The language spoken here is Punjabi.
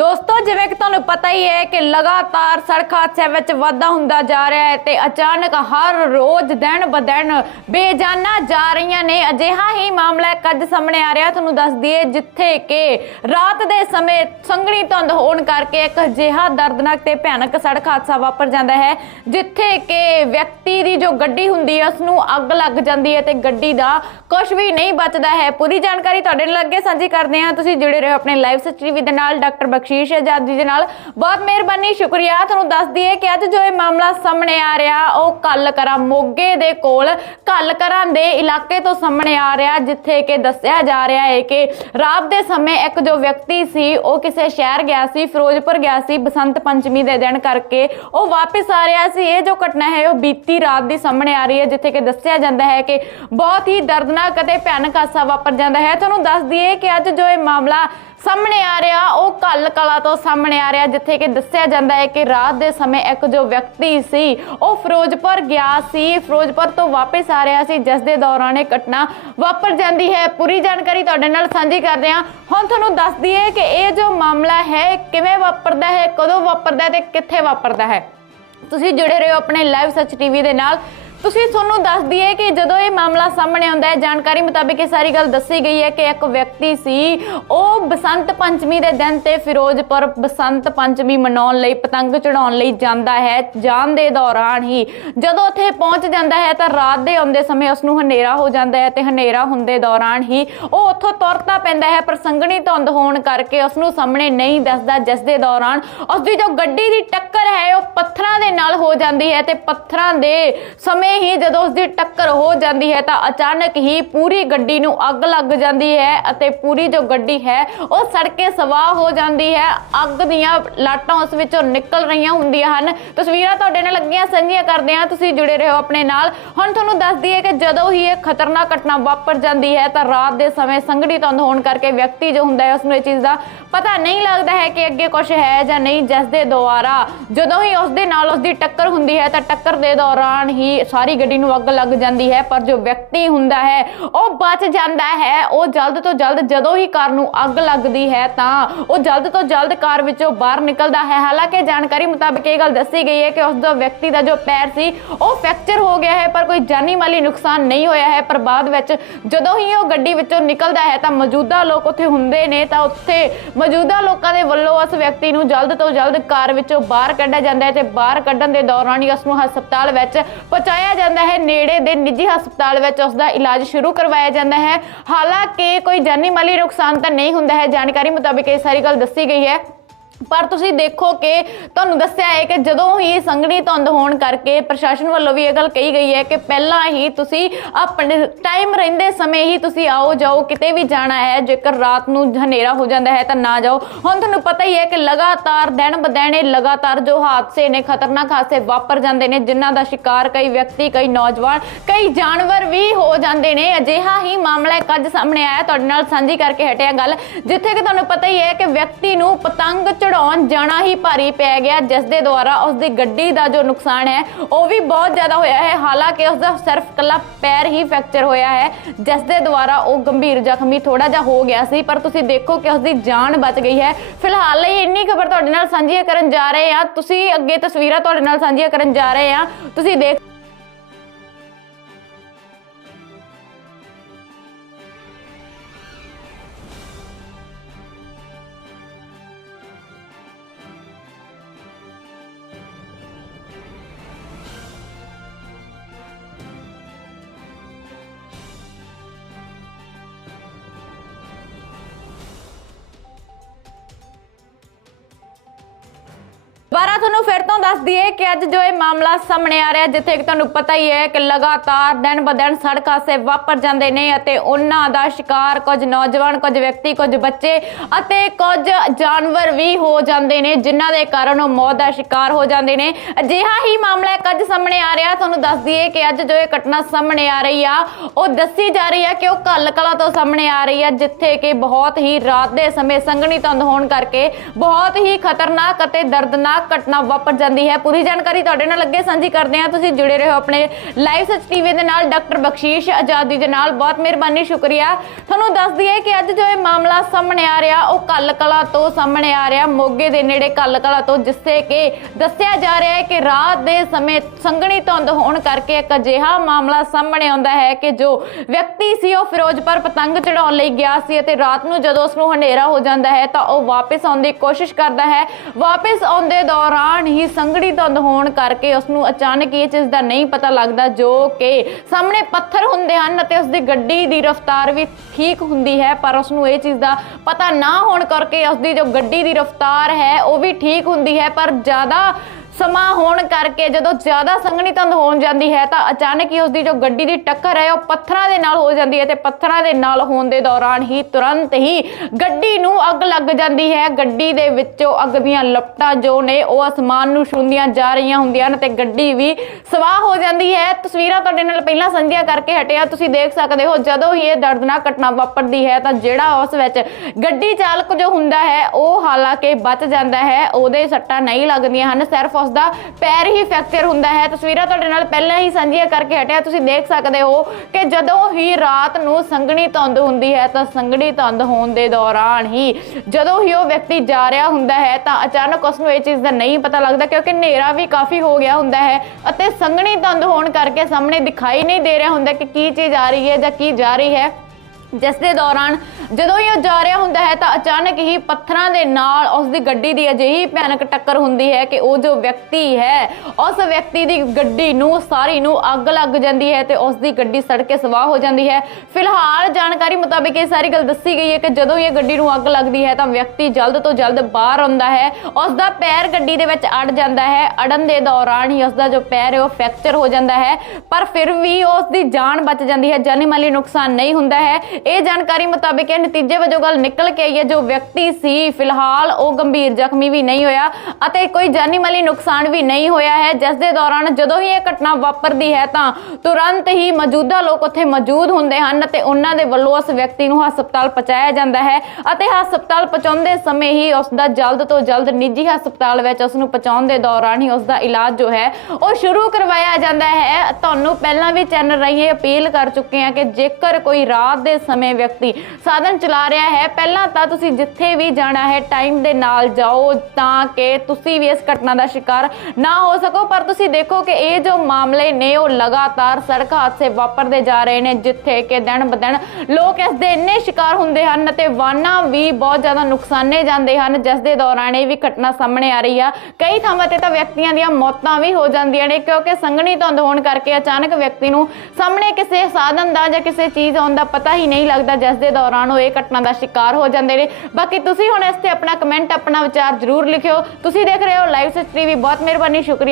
ਦੋਸਤੋ, ਜਿਵੇਂ ਕਿ ਤੁਹਾਨੂੰ ਪਤਾ ਹੀ ਹੈ ਕਿ ਲਗਾਤਾਰ ਸੜਕ ਹਾਦਸਿਆਂ ਵਿੱਚ ਵਾਧਾ ਹੁੰਦਾ ਜਾ ਰਿਹਾ ਹੈ ਤੇ ਅਚਾਨਕ ਹਰ ਰੋਜ਼ ਦਿਨ ਬ ਦਿਨ ਬੇਜਾਨਾਂ ਜਾ ਰਹੀਆਂ ਨੇ। ਅਜਿਹਾ ਹੀ ਮਾਮਲਾ ਕੱਜ ਸਾਹਮਣੇ ਆ ਰਿਹਾ। ਤੁਹਾਨੂੰ ਦੱਸ ਦਈਏ ਜਿੱਥੇ ਕਿ ਰਾਤ ਦੇ ਸਮੇਂ ਸੰਘਣੀ ਧੁੰਦ ਹੋਣ ਕਰਕੇ ਇੱਕ ਅਜਿਹਾ ਦਰਦਨਾਕ ਤੇ ਭਿਆਨਕ ਸੜਕ ਹਾਦਸਾ ਵਾਪਰ ਜਾਂਦਾ ਹੈ, ਜਿੱਥੇ ਕਿ ਵਿਅਕਤੀ ਦੀ ਜੋ ਗੱਡੀ ਹੁੰਦੀ ਹੈ ਉਸ ਨੂੰ ਅੱਗ ਲੱਗ ਜਾਂਦੀ ਹੈ ਤੇ ਗੱਡੀ ਦਾ ਕੁਝ ਵੀ ਨਹੀਂ ਬਚਦਾ ਹੈ। ਪੂਰੀ ਜਾਣਕਾਰੀ ਤੁਹਾਡੇ ਨਾਲ ਅੱਗੇ ਸਾਂਝੀ ਕਰਦੇ ਹਾਂ। ਤੁਸੀਂ ਜੁੜੇ ਰਹੋ ਆਪਣੇ ਲਾਈਵ ਸੱਚ ਟੀਵੀ ਦੇ ਨਾਲ। ਡਾਕਟਰ ਬਖਸ਼ ਬਖਸ਼ੀਸ਼ ਆਜ਼ਾਦ ਜੀ ਦੇ ਨਾਲ। ਬਹੁਤ ਮਿਹਰਬਾਨੀ, ਸ਼ੁਕਰੀਆ। ਤੁਹਾਨੂੰ ਦੱਸ ਦਈਏ ਕਿ ਅੱਜ ਜੋ ਇਹ ਮਾਮਲਾ ਸਾਹਮਣੇ ਆ ਰਿਹਾ, ਉਹ ਕੱਲ ਕਰਾ ਮੋਗੇ ਦੇ ਕੋਲ ਕੱਲ ਕਰਾਂ ਦੇ ਇਲਾਕੇ ਤੋਂ ਸਾਹਮਣੇ ਆ ਰਿਹਾ, ਜਿੱਥੇ ਕਿ ਦੱਸਿਆ ਜਾ ਰਿਹਾ ਹੈ ਕਿ ਰਾਤ ਦੇ ਸਮੇਂ ਇੱਕ ਜੋ ਵਿਅਕਤੀ ਸੀ, ਉਹ ਕਿਸੇ ਸ਼ਹਿਰ ਗਿਆ ਸੀ, ਫਿਰੋਜ਼ਪੁਰ ਗਿਆ ਸੀ, ਬਸੰਤ ਪੰਚਮੀ ਦੇ ਦਿਨ ਕਰਕੇ। ਉਹ ਵਾਪਸ ਆ ਰਿਹਾ ਸੀ। ਇਹ ਜੋ ਘਟਨਾ ਹੈ, ਉਹ ਬੀਤੀ ਰਾਤ ਦੀ ਸਾਹਮਣੇ ਆ ਰਹੀ ਹੈ, ਜਿੱਥੇ ਕਿ ਦੱਸਿਆ ਜਾਂਦਾ ਹੈ ਕਿ ਬਹੁਤ ਹੀ ਦਰਦਨਾਕ ਅਤੇ ਭਿਆਨਕ ਹਾਦਸਾ ਵਾਪਰ ਜਾਂਦਾ ਹੈ। ਤੁਹਾਨੂੰ ਦੱਸ ਦਈਏ ਕਿ ਅੱਜ ਜੋ ਇਹ ਮਾਮਲਾ ਸਾਹਮਣੇ ਆ ਰਿਹਾ, ਉਹ ਕੱਲ ਕਲਾ ਤੋਂ ਸਾਹਮਣੇ ਆ ਰਿਹਾ, ਜਿੱਥੇ ਕਿ ਦੱਸਿਆ ਜਾਂਦਾ ਹੈ ਕਿ ਰਾਤ ਦੇ ਸਮੇਂ ਇੱਕ ਜੋ ਵਿਅਕਤੀ ਸੀ, ਉਹ ਫਿਰੋਜ਼ਪੁਰ ਗਿਆ ਸੀ। ਫਿਰੋਜ਼ਪੁਰ ਤੋਂ ਵਾਪਸ ਆ ਰਿਹਾ ਸੀ, ਜਿਸ ਦੇ ਦੌਰਾਨ ਇਹ ਘਟਨਾ ਵਾਪਰ ਜਾਂਦੀ ਹੈ। ਪੂਰੀ ਜਾਣਕਾਰੀ ਤੁਹਾਡੇ ਨਾਲ ਸਾਂਝੀ ਕਰਦੇ ਹਾਂ। ਹੁਣ ਤੁਹਾਨੂੰ ਦੱਸ ਦਈਏ ਕਿ ਇਹ ਜੋ ਮਾਮਲਾ ਹੈ ਕਿਵੇਂ ਵਾਪਰਦਾ ਹੈ, ਕਦੋਂ ਵਾਪਰਦਾ ਹੈ ਤੇ ਕਿੱਥੇ ਵਾਪਰਦਾ ਹੈ। ਤੁਸੀਂ ਜੁੜੇ ਰਹੋ ਆਪਣੇ ਲਾਈਵ ਸੱਚ ਟੀਵੀ ਦੇ ਨਾਲ। ਤੁਸੀਂ ਤੁਹਾਨੂੰ ਦੱਸ ਦਈਏ ਕਿ ਜਦੋਂ ਇਹ ਮਾਮਲਾ ਸਾਹਮਣੇ ਆਉਂਦਾ ਹੈ, ਜਾਣਕਾਰੀ ਮੁਤਾਬਿਕ ਇਹ ਸਾਰੀ ਗੱਲ ਦੱਸੀ ਗਈ ਹੈ ਕਿ ਇੱਕ ਵਿਅਕਤੀ ਸੀ। ਉਹ ਬਸੰਤ ਪੰਚਮੀ ਦੇ ਦਿਨ ਤੇ ਫਿਰੋਜ਼ਪੁਰ ਬਸੰਤ ਪੰਚਮੀ ਮਨਾਉਣ ਲਈ, ਪਤੰਗ ਚੜਾਉਣ ਲਈ ਜਾਂਦਾ ਹੈ, ਜਾਣ ਦੇ ਦੌਰਾਨ ਹੀ। ਜਦੋਂ ਉੱਥੇ ਪਹੁੰਚ ਜਾਂਦਾ ਹੈ ਤਾਂ ਰਾਤ ਦੇ ਆਉਂਦੇ ਸਮੇਂ ਉਸ ਨੂੰ ਹਨੇਰਾ ਹੋ ਜਾਂਦਾ ਹੈ ਤੇ ਹਨੇਰਾ ਹੁੰਦੇ ਦੌਰਾਨ ਹੀ ਉਹ ਉੱਥੋਂ ਤੁਰਤਾ ਪੈਂਦਾ ਹੈ ਪਰ ਸੰਘਣੀ ਧੁੰਦ ਹੋਣ ਕਰਕੇ ਉਸ ਨੂੰ ਸਾਹਮਣੇ ਨਹੀਂ ਦੱਸਦਾ, ਜਿਸ ਦੇ ਦੌਰਾਨ ਉਸ ਦੀ ਜੋ ਗੱਡੀ ਦੀ ਟੱਕਰ ਹੈ, ਉਹ ਪੱਥਰਾਂ ਦੇ ਨਾਲ ਹੋ ਜਾਂਦੀ ਹੈ ਤੇ ਪੱਥਰਾਂ ਦੇ ਸਮੇਂ ਹੀ ਜਦੋਂ ਉਸ ਦੀ ਟੱਕਰ ਹੋ ਜਾਂਦੀ ਹੈ ਤਾਂ ਅਚਾਨਕ ਹੀ ਪੂਰੀ ਗੱਡੀ ਨੂੰ ਅੱਗ ਲੱਗ ਜਾਂਦੀ ਹੈ ਅਤੇ ਪੂਰੀ ਜੋ ਗੱਡੀ ਹੈ ਉਹ ਸੜ ਕੇ ਸਵਾਹ ਹੋ ਜਾਂਦੀ ਹੈ। ਅੱਗ ਦੀਆਂ ਲਾਟਾਂ ਉਸ ਵਿੱਚੋਂ ਨਿਕਲ ਰਹੀਆਂ ਹੁੰਦੀਆਂ ਹਨ। ਤਸਵੀਰਾਂ ਤੁਹਾਡੇ ਨਾਲ ਲੱਗੀਆਂ, ਸਾਂਝੀਆਂ ਕਰਦੇ ਹਾਂ। ਤੁਸੀਂ ਜੁੜੇ ਰਹੋ ਆਪਣੇ ਨਾਲ। ਹੁਣ ਤੁਹਾਨੂੰ ਦੱਸ ਦਈਏ ਕਿ ਜਦੋਂ ਹੀ ਇਹ ਖਤਰਨਾਕ ਘਟਨਾ ਵਾਪਰ ਜਾਂਦੀ ਹੈ ਤਾਂ ਰਾਤ ਦੇ ਸਮੇਂ ਸੰਗੜੀ ਧੁੰਦ ਹੋਣ ਕਰਕੇ ਵਿਅਕਤੀ ਜੋ ਹੁੰਦਾ ਹੈ ਉਸ ਨੂੰ ਇਹ ਚੀਜ਼ ਦਾ ਪਤਾ ਨਹੀਂ ਲੱਗਦਾ ਹੈ ਕਿ ਅੱਗੇ ਕੁਝ ਹੈ ਜਾਂ ਨਹੀਂ। ਜਿਸ ਦੇ ਦੁਆਰਾ ਜਦੋਂ ਹੀ ਉਸ ਦੇ ਨਾਲ ਉਸ ਦੀ ਟੱਕਰ ਹੁੰਦੀ ਹੈ ਤਾਂ ਟੱਕਰ ਦੇ ਦੌਰਾਨ ਹੀ ਸਾਰੀ ਗੱਡੀ ਨੂੰ ਅੱਗ ਲੱਗ ਜਾਂਦੀ ਹੈ, ਪਰ ਜੋ ਵਿਅਕਤੀ ਹੁੰਦਾ ਹੈ, ਉਹ ਬਚ ਜਾਂਦਾ ਹੈ। ਉਹ ਜਲਦ ਤੋਂ ਜਲਦ ਜਦੋਂ ਹੀ ਕਾਰ ਨੂੰ ਅੱਗ ਲੱਗਦੀ ਹੈ, ਤਾਂ ਉਹ ਜਲਦ ਤੋਂ ਜਲਦ ਕਾਰ ਵਿੱਚੋਂ ਬਾਹਰ ਨਿਕਲਦਾ ਹੈ। ਹਾਲਾਂਕਿ ਜਾਣਕਾਰੀ ਮੁਤਾਬਕ ਇਹ ਗੱਲ ਦੱਸੀ ਗਈ ਹੈ ਕਿ ਉਸ ਦਾ ਵਿਅਕਤੀ ਦਾ ਜੋ ਪੈਰ ਸੀ, ਉਹ ਫ੍ਰੈਕਚਰ ਹੋ ਗਿਆ ਹੈ, ਪਰ ਕੋਈ ਜਾਨੀ ਮਾਲੀ ਨੁਕਸਾਨ ਨਹੀਂ ਹੋਇਆ ਹੈ। ਪਰ ਬਾਅਦ ਵਿੱਚ ਜਦੋਂ ਹੀ ਉਹ ਗੱਡੀ ਵਿੱਚੋਂ ਨਿਕਲਦਾ ਹੈ, ਤਾਂ ਮੌਜੂਦਾ ਲੋਕ ਉੱਥੇ ਹੁੰਦੇ ਨੇ, ਤਾਂ ਉੱਥੇ ਮੌਜੂਦਾ ਲੋਕਾਂ ਦੇ ਵੱਲੋਂ ਉਸ ਵਿਅਕਤੀ ਨੂੰ ਜਲਦ ਤੋਂ ਜਲਦ ਕਾਰ ਵਿੱਚੋਂ ਬਾਹਰ ਕੱਢਿਆ ਜਾਂਦਾ ਹੈ ਤੇ ਬਾਹਰ ਕੱਢਣ ਦੇ ਦੌਰਾਨ ਹੀ ਉਸ ਨੂੰ ਹਸਪਤਾਲ ਵਿੱਚ ਪਹੁੰਚਾਇਆ ਜਾਂਦਾ ਹੈ। ਨੇੜੇ ਦੇ ਨਿੱਜੀ ਹਸਪਤਾਲ ਵਿੱਚ ਉਸ ਦਾ ਇਲਾਜ ਸ਼ੁਰੂ ਕਰਵਾਇਆ ਜਾਂਦਾ ਹੈ। ਹਾਲਾਂਕਿ ਕੋਈ ਜਾਨੀ ਮਾਲੀ ਨੁਕਸਾਨ ਤਾਂ ਨਹੀਂ ਹੁੰਦਾ ਹੈ। ਜਾਣਕਾਰੀ ਮੁਤਾਬਕ ਇਹ ਸਾਰੀ ਗੱਲ ਦੱਸੀ ਗਈ ਹੈ। ਪਰ ਤੁਸੀਂ ਦੇਖੋ ਕਿ ਤੁਹਾਨੂੰ ਦੱਸਿਆ ਹੈ ਕਿ ਜਦੋਂ ਹੀ ਸੰਘਣੀ ਧੁੰਦ ਹੋਣ ਕਰਕੇ ਪ੍ਰਸ਼ਾਸਨ ਵੱਲੋਂ ਵੀ ਇਹ ਗੱਲ ਕਹੀ ਗਈ ਹੈ ਕਿ ਪਹਿਲਾਂ ਹੀ ਤੁਸੀਂ ਆਪਣੇ ਟਾਈਮ ਰਹਿੰਦੇ ਸਮੇਂ ਹੀ ਤੁਸੀਂ ਆਓ ਜਾਓ, ਕਿਤੇ ਵੀ ਜਾਣਾ ਹੈ, ਜੇਕਰ ਰਾਤ ਨੂੰ ਹਨੇਰਾ ਹੋ ਜਾਂਦਾ ਹੈ ਤਾਂ ਨਾ ਜਾਓ। ਹੁਣ ਤੁਹਾਨੂੰ ਪਤਾ ਹੀ ਹੈ ਕਿ ਲਗਾਤਾਰ ਦਿਨ ਬਦੈਣੇ ਲਗਾਤਾਰ ਜੋ ਹਾਦਸੇ ਨੇ, ਖਤਰਨਾਕ ਹਾਦਸੇ ਵਾਪਰ ਜਾਂਦੇ ਨੇ, ਜਿਨ੍ਹਾਂ ਦਾ ਸ਼ਿਕਾਰ ਕਈ ਵਿਅਕਤੀ, ਕਈ ਨੌਜਵਾਨ, ਕਈ ਜਾਨਵਰ ਵੀ ਹੋ ਜਾਂਦੇ ਨੇ। ਅਜਿਹਾ ਹੀ ਮਾਮਲਾ ਇੱਕ ਅੱਜ ਸਾਹਮਣੇ ਆਇਆ। ਤੁਹਾਡੇ ਨਾਲ ਸਾਂਝੀ ਕਰਕੇ ਹਟਿਆ ਗੱਲ, ਜਿੱਥੇ ਕਿ ਤੁਹਾਨੂੰ ਪਤਾ ਹੀ ਹੈ ਕਿ ਵਿਅਕਤੀ ਨੂੰ ਪਤੰਗ ਚੜਾਉਣ ਜਾਣਾ ਹੀ ਭਾਰੀ ਪੈ ਗਿਆ ਜਿਸ ਦੇ ਦੁਆਰਾ ਉਸ ਦੀ ਗੱਡੀ ਦਾ ਜੋ ਨੁਕਸਾਨ ਹੈ, ਉਹ ਵੀ ਬਹੁਤ ਜ਼ਿਆਦਾ ਹੋਇਆ ਹੈ। ਹਾਲਾਂਕਿ ਉਸ ਦਾ ਸਿਰਫ ਕੱਲਾ ਪੈਰ ਹੀ ਫ੍ਰੈਕਚਰ ਹੋਇਆ ਹੈ ਜਿਸ ਦੇ ਦੁਆਰਾ ਉਹ ਗੰਭੀਰ ਜ਼ਖਮੀ ਥੋੜਾ ਜਿਹਾ ਹੋ ਗਿਆ ਸੀ, ਪਰ ਤੁਸੀਂ ਦੇਖੋ ਕਿ ਉਸ ਦੀ ਜਾਨ ਬਚ ਗਈ ਹੈ। ਫਿਲਹਾਲ ਲਈ ਇੰਨੀ ਖਬਰ ਤੁਹਾਡੇ ਨਾਲ ਸਾਂਝੀ ਕਰਨ ਜਾ ਰਹੇ ਹਾਂ। ਤੁਸੀਂ ਅੱਗੇ ਤਸਵੀਰਾਂ ਤੁਹਾਡੇ ਨਾਲ ਸਾਂਝੀਆਂ ਕਰਨ ਜਾ ਰਹੇ ਹਾਂ। ਤੁਸੀਂ ਦੇਖ Ibarra. ਤੁਹਾਨੂੰ ਫਿਰ ਤੋਂ ਦੱਸ ਦਈਏ ਕਿ ਅੱਜ ਜੋ ਇਹ ਮਾਮਲਾ ਸਾਹਮਣੇ ਆ ਰਿਹਾ, ਜਿੱਥੇ ਕਿ ਤੁਹਾਨੂੰ ਪਤਾ ਹੀ ਹੈ ਕਿ ਲਗਾਤਾਰ ਦਿਨ ਬ ਸੜਕ ਹਾਦਸੇ ਵਾਪਰ ਜਾਂਦੇ ਨੇ ਅਤੇ ਉਹਨਾਂ ਦਾ ਸ਼ਿਕਾਰ ਕੁਝ ਨੌਜਵਾਨ, ਕੁਝ ਵਿਅਕਤੀ, ਕੁਝ ਬੱਚੇ ਅਤੇ ਕੁਝ ਜਾਨਵਰ ਵੀ ਹੋ ਜਾਂਦੇ ਨੇ, ਜਿਨ੍ਹਾਂ ਦੇ ਕਾਰਨ ਉਹ ਮੌਤ ਦਾ ਸ਼ਿਕਾਰ ਹੋ ਜਾਂਦੇ ਨੇ। ਅਜਿਹਾ ਹੀ ਮਾਮਲਾ ਇੱਕ ਅੱਜ ਸਾਹਮਣੇ ਆ ਰਿਹਾ। ਤੁਹਾਨੂੰ ਦੱਸ ਦਈਏ ਕਿ ਅੱਜ ਜੋ ਇਹ ਘਟਨਾ ਸਾਹਮਣੇ ਆ ਰਹੀ ਆ, ਉਹ ਦੱਸੀ ਜਾ ਰਹੀ ਆ ਕਿ ਉਹ ਕੱਲ ਕਲਾ ਤੋਂ ਸਾਹਮਣੇ ਆ ਰਹੀ ਆ, ਜਿੱਥੇ ਕਿ ਬਹੁਤ ਹੀ ਰਾਤ ਦੇ ਸਮੇਂ ਸੰਘਣੀ ਧੁੰਦ ਹੋਣ ਕਰਕੇ ਬਹੁਤ ਹੀ ਖਤਰਨਾਕ ਅਤੇ ਦਰਦਨਾਕ ਘਟਨਾ ਵਾਪਰ ਜਾਂਦੀ ਹੈ। ਪੂਰੀ ਜਾਣਕਾਰੀ ਤੁਹਾਡੇ ਨਾਲ ਅੱਗੇ ਸਾਂਝੀ ਕਰਦੇ ਹਾਂ। ਤੁਸੀਂ ਜੁੜੇ ਰਹੋ ਆਪਣੇ ਲਾਈਵ ਸੱਚ ਟੀਵੀ ਦੇ ਨਾਲ। ਡਾਕਟਰ ਬਖਸ਼ੀਸ਼ ਆਜ਼ਾਦੀ ਦੇ ਨਾਲ। ਬਹੁਤ ਮਿਹਰਬਾਨੀ, ਸ਼ੁਕਰੀਆ। ਤੁਹਾਨੂੰ ਦੱਸ ਦਈਏ ਕਿ ਅੱਜ ਜੋ ਇਹ ਮਾਮਲਾ ਸਾਹਮਣੇ ਆ ਰਿਹਾ, ਉਹ ਕੱਲ ਕਲਾ ਤੋਂ ਸਾਹਮਣੇ ਆ ਰਿਹਾ। ਮੋਗੇ ਦੇ ਨੇੜੇ ਕੱਲ ਕਲਾ ਤੋਂ, ਜਿੱਥੇ ਕਿ ਦੱਸਿਆ ਜਾ ਰਿਹਾ ਹੈ ਕਿ ਰਾਤ ਦੇ ਸਮੇਂ ਸੰਘਣੀ ਧੁੰਦ ਹੋਣ ਕਰਕੇ ਇੱਕ ਅਜਿਹਾ ਮਾਮਲਾ ਸਾਹਮਣੇ ਆਉਂਦਾ ਹੈ ਕਿ ਜੋ ਵਿਅਕਤੀ ਸੀ, ਉਹ ਫਿਰੋਜ਼ਪੁਰ ਪਤੰਗ ਚੜਾਉਣ ਲਈ ਗਿਆ ਸੀ ਅਤੇ ਰਾਤ ਨੂੰ ਜਦੋਂ ਉਸ ਨੂੰ ਹਨੇਰਾ ਹੋ ਜਾਂਦਾ ਹੈ, ਤਾਂ ਉਹ ਵਾਪਸ ਆਉਣ ਦੀ ਕੋਸ਼ਿਸ਼ ਕਰਦਾ ਹੈ। ਵਾਪਸ ਆਉਂਦੇ ਦੌਰਾਨ ਹੀ ਸੰਘਣੀ ਧੁੰਦ ਹੋਣ ਕਰਕੇ ਉਸ ਨੂੰ ਅਚਾਨਕ ਇਹ ਚੀਜ਼ ਦਾ ਨਹੀਂ ਪਤਾ ਲੱਗਦਾ, ਜੋ ਕਿ ਸਾਹਮਣੇ ਪੱਥਰ ਹੁੰਦੇ ਹਨ ਅਤੇ ਉਸ ਦੀ ਗੱਡੀ ਦੀ ਰਫ਼ਤਾਰ ਵੀ ਠੀਕ ਹੁੰਦੀ ਹੈ, ਪਰ ਉਸ ਨੂੰ ਇਹ ਚੀਜ਼ ਦਾ ਪਤਾ ਨਾ ਹੋਣ ਕਰਕੇ ਉਸ ਦੀ ਜੋ ਗੱਡੀ ਦੀ ਰਫ਼ਤਾਰ ਹੈ, ਉਹ ਵੀ ਠੀਕ ਹੁੰਦੀ ਹੈ, ਪਰ ਜ਼ਿਆਦਾ ਸਮਾਂ ਹੋਣ ਕਰਕੇ ਜਦੋਂ ਜ਼ਿਆਦਾ ਸੰਘਣੀ ਧੁੰਦ ਹੋਣ ਜਾਂਦੀ ਹੈ ਤਾਂ ਅਚਾਨਕ ਹੀ ਉਸ ਦੀ ਜੋ ਗੱਡੀ ਦੀ ਟੱਕਰ ਹੈ, ਉਹ ਪੱਥਰਾਂ ਦੇ ਨਾਲ ਹੋ ਜਾਂਦੀ ਹੈ ਤੇ ਪੱਥਰਾਂ ਦੇ ਨਾਲ ਹੋਣ ਦੇ ਦੌਰਾਨ ਹੀ ਤੁਰੰਤ ਹੀ ਗੱਡੀ ਨੂੰ ਅੱਗ ਲੱਗ ਜਾਂਦੀ ਹੈ। ਗੱਡੀ ਦੇ ਵਿੱਚੋਂ ਅੱਗ ਦੀਆਂ ਲਪਟਾਂ ਜੋ ਨੇ, ਉਹ ਅਸਮਾਨ ਨੂੰ ਛੂੰਦੀਆਂ ਜਾ ਰਹੀਆਂ ਹੁੰਦੀਆਂ ਹਨ ਤੇ ਗੱਡੀ ਵੀ ਸਵਾਹ ਹੋ ਜਾਂਦੀ ਹੈ। ਤਸਵੀਰਾਂ ਤੁਹਾਡੇ ਨਾਲ ਪਹਿਲਾਂ ਸਾਂਝੀਆਂ ਕਰਕੇ ਹਟਿਆ ਤੁਸੀਂ ਦੇਖ ਸਕਦੇ ਹੋ, ਜਦੋਂ ਹੀ ਇਹ ਦਰਦਨਾਕ ਘਟਨਾ ਵਾਪਰਦੀ ਹੈ ਤਾਂ ਜਿਹੜਾ ਉਸ ਵਿੱਚ ਗੱਡੀ ਚਾਲਕ ਜੋ ਹੁੰਦਾ ਹੈ, ਉਹ ਹਾਲਾਂਕਿ ਬਚ ਜਾਂਦਾ ਹੈ, ਉਹਦੇ ਸੱਟਾਂ ਨਹੀਂ ਲੱਗਦੀਆਂ ਹਨ, ਸਿਰਫ ਉਸ ਦਾ ਪੈਰ ਹੀ ਫ੍ਰੈਕਚਰ ਹੁੰਦਾ ਹੈ। ਤਸਵੀਰਾਂ ਤੁਹਾਡੇ ਨਾਲ ਪਹਿਲਾਂ ਹੀ ਸਾਂਝੀਆਂ ਕਰਕੇ ਹਟਿਆ। ਤੁਸੀਂ ਦੇਖ ਸਕਦੇ ਹੋ ਕਿ ਜਦੋਂ ਹੀ ਰਾਤ ਨੂੰ ਸੰਘਣੀ ਧੁੰਦ ਹੁੰਦੀ ਹੈ, ਤਾਂ ਸੰਘਣੀ ਧੁੰਦ ਹੋਣ ਦੇ ਦੌਰਾਨ ਹੀ ਜਦੋਂ ਹੀ ਉਹ ਵਿਅਕਤੀ ਜਾ ਰਿਹਾ ਹੁੰਦਾ ਹੈ, ਤਾਂ ਅਚਾਨਕ ਉਸ ਨੂੰ ਇਹ ਚੀਜ਼ ਦਾ ਨਹੀਂ ਪਤਾ ਲੱਗਦਾ ਕਿਉਂਕਿ ਹਨੇਰਾ ਵੀ ਕਾਫੀ ਹੋ ਗਿਆ ਹੁੰਦਾ ਹੈ ਅਤੇ ਸੰਘਣੀ ਧੁੰਦ ਹੋਣ ਕਰਕੇ ਸਾਹਮਣੇ ਦਿਖਾਈ ਨਹੀਂ ਦੇ ਰਿਹਾ ਹੁੰਦਾ ਕਿ ਕੀ ਚੀਜ਼ ਆ ਰਹੀ ਹੈ ਜਾਂ ਕੀ ਜਾ ਰਹੀ ਹੈ। ਜਿਸ ਦੇ ਦੌਰਾਨ ਜਦੋਂ ਹੀ ਉਹ ਜਾ ਰਿਹਾ ਹੁੰਦਾ ਹੈ ਤਾਂ ਅਚਾਨਕ ਹੀ ਪੱਥਰਾਂ ਦੇ ਨਾਲ ਉਸ ਦੀ ਗੱਡੀ ਦੀ ਅਜਿਹੀ ਭਿਆਨਕ ਟੱਕਰ ਹੁੰਦੀ ਹੈ ਕਿ ਉਹ ਜੋ ਵਿਅਕਤੀ ਹੈ, ਉਸ ਵਿਅਕਤੀ ਦੀ ਗੱਡੀ ਨੂੰ, ਸਾਰੀ ਨੂੰ ਅੱਗ ਲੱਗ ਜਾਂਦੀ ਹੈ ਤੇ ਉਸ ਦੀ ਗੱਡੀ ਸੜ ਕੇ ਸਵਾਹ ਹੋ ਜਾਂਦੀ ਹੈ। ਫਿਲਹਾਲ ਜਾਣਕਾਰੀ ਮੁਤਾਬਿਕ ਇਹ ਸਾਰੀ ਗੱਲ ਦੱਸੀ ਗਈ ਹੈ ਕਿ ਜਦੋਂ ਹੀ ਇਹ ਗੱਡੀ ਨੂੰ ਅੱਗ ਲੱਗਦੀ ਹੈ ਤਾਂ ਵਿਅਕਤੀ ਜਲਦ ਤੋਂ ਜਲਦ ਬਾਹਰ ਆਉਂਦਾ ਹੈ। ਉਸ ਦਾ ਪੈਰ ਗੱਡੀ ਦੇ ਵਿੱਚ ਅੜ ਜਾਂਦਾ ਹੈ। ਅੜਨ ਦੇ ਦੌਰਾਨ ਹੀ ਉਸ ਦਾ ਜੋ ਪੈਰ ਹੈ ਉਹ ਫ੍ਰੈਕਚਰ ਹੋ ਜਾਂਦਾ ਹੈ, ਪਰ ਫਿਰ ਵੀ ਉਸ ਦੀ ਜਾਨ ਬਚ ਜਾਂਦੀ ਹੈ। ਜਾਨੀ ਮਾਲੀ ਨੁਕਸਾਨ ਨਹੀਂ ਹੁੰਦਾ ਹੈ। ਇਹ ਜਾਣਕਾਰੀ ਮੁਤਾਬਿਕ ਇਹ ਨਤੀਜੇ ਵਜੋਂ ਗੱਲ ਨਿਕਲ ਕੇ ਆਈ ਹੈ। ਜੋ ਵਿਅਕਤੀ ਸੀ, ਫਿਲਹਾਲ ਉਹ ਗੰਭੀਰ ਜ਼ਖਮੀ ਵੀ ਨਹੀਂ ਹੋਇਆ ਅਤੇ ਕੋਈ ਜਾਨੀ ਮਾਲੀ ਨੁਕਸਾਨ ਵੀ ਨਹੀਂ ਹੋਇਆ ਹੈ। ਜਿਸ ਦੇ ਦੌਰਾਨ ਜਦੋਂ ਹੀ ਇਹ ਘਟਨਾ ਵਾਪਰਦੀ ਹੈ ਤਾਂ ਤੁਰੰਤ ਹੀ ਮੌਜੂਦਾ ਲੋਕ ਉੱਥੇ ਮੌਜੂਦ ਹੁੰਦੇ ਹਨ ਤੇ ਉਹਨਾਂ ਦੇ ਵੱਲੋਂ ਉਸ ਵਿਅਕਤੀ ਨੂੰ ਹਸਪਤਾਲ ਪਹੁੰਚਾਇਆ ਜਾਂਦਾ ਹੈ ਅਤੇ ਹਸਪਤਾਲ ਪਹੁੰਚਾਉਂਦੇ ਸਮੇਂ ਹੀ ਉਸ ਦਾ ਜਲਦ ਤੋਂ ਜਲਦ ਨਿੱਜੀ ਹਸਪਤਾਲ ਵਿੱਚ ਉਸ ਨੂੰ ਪਹੁੰਚਾਉਣ ਦੇ ਦੌਰਾਨ ਹੀ ਉਸ ਦਾ ਇਲਾਜ ਜੋ ਹੈ, ਉਹ ਸ਼ੁਰੂ ਕਰਵਾਇਆ ਜਾਂਦਾ ਹੈ। ਤੁਹਾਨੂੰ ਪਹਿਲਾਂ ਵੀ ਚੈਨਲ ਰਾਹੀਂ ਅਪੀਲ ਕਰ ਚੁੱਕੇ ਹਾਂ ਕਿ ਜੇਕਰ ਕੋਈ ਰਾਤ ਦੇ ਸਮੇਂ ਵਿਅਕਤੀ ਸਾਧਨ ਚਲਾ ਰਿਹਾ ਹੈ। ਪਹਿਲਾਂ ਤਾਂ ਤੁਸੀਂ ਜਿੱਥੇ ਵੀ ਜਾਣਾ ਹੈ ਟਾਈਮ ਦੇ ਨਾਲ ਜਾਓ ਤਾਂ ਕਿ ਤੁਸੀਂ ਵੀ ਇਸ ਘਟਨਾ ਦਾ ਸ਼ਿਕਾਰ ਨਾ ਹੋ ਸਕੋ। ਪਰ ਤੁਸੀਂ ਦੇਖੋ ਕਿ ਇਹ ਜੋ ਮਾਮਲੇ ਨੇ, ਉਹ ਲਗਾਤਾਰ ਸੜਕ ਹਾਦਸੇ ਵਾਪਰਦੇ ਜਾ ਰਹੇ ਨੇ, ਜਿੱਥੇ ਕਿ ਦਿਨ ਬਦਨ ਲੋਕ ਇਸ ਦੇ ਇੰਨੇ ਸ਼ਿਕਾਰ ਹੁੰਦੇ ਹਨ ਅਤੇ ਵਾਹਨਾਂ ਵੀ ਬਹੁਤ ਜ਼ਿਆਦਾ ਨੁਕਸਾਨੇ ਜਾਂਦੇ ਹਨ, ਜਿਸ ਦੇ ਦੌਰਾਨ ਇਹ ਵੀ ਘਟਨਾ ਸਾਹਮਣੇ ਆ ਰਹੀ ਆ। ਕਈ ਥਾਵਾਂ ਤੇ ਤਾਂ ਵਿਅਕਤੀਆਂ ਦੀਆਂ ਮੌਤਾਂ ਵੀ ਹੋ ਜਾਂਦੀਆਂ ਨੇ, ਕਿਉਂਕਿ ਸੰਘਣੀ ਧੁੰਦ ਹੋਣ ਕਰਕੇ ਅਚਾਨਕ ਵਿਅਕਤੀ ਨੂੰ ਸਾਹਮਣੇ ਕਿਸੇ ਸਾਧਨ ਦਾ ਜਾਂ ਕਿਸੇ ਚੀਜ਼ ਆਉਣ ਦਾ ਪਤਾ ਹੀ ਨਹੀਂ ਨਹੀਂ ਲੱਗਦਾ ਜਿਸ ਦੇ ਦੌਰਾਨ ਉਹ ਇਹ ਘਟਨਾ ਦਾ ਸ਼ਿਕਾਰ ਹੋ ਜਾਂਦੇ ਨੇ। ਬਾਕੀ ਤੁਸੀਂ ਹੁਣ ਇਸ ਤੇ ਆਪਣਾ ਕਮੈਂਟ ਆਪਣਾ ਵਿਚਾਰ ਜ਼ਰੂਰ ਲਿਖਿਓ। ਤੁਸੀਂ ਦੇਖ ਰਹੇ ਹੋ ਲਾਈਵ ਸੱਚ ਟੀਵੀ ਬਹੁਤ ਮਿਹਰਬਾਨੀ, ਸ਼ੁਕਰੀਆ।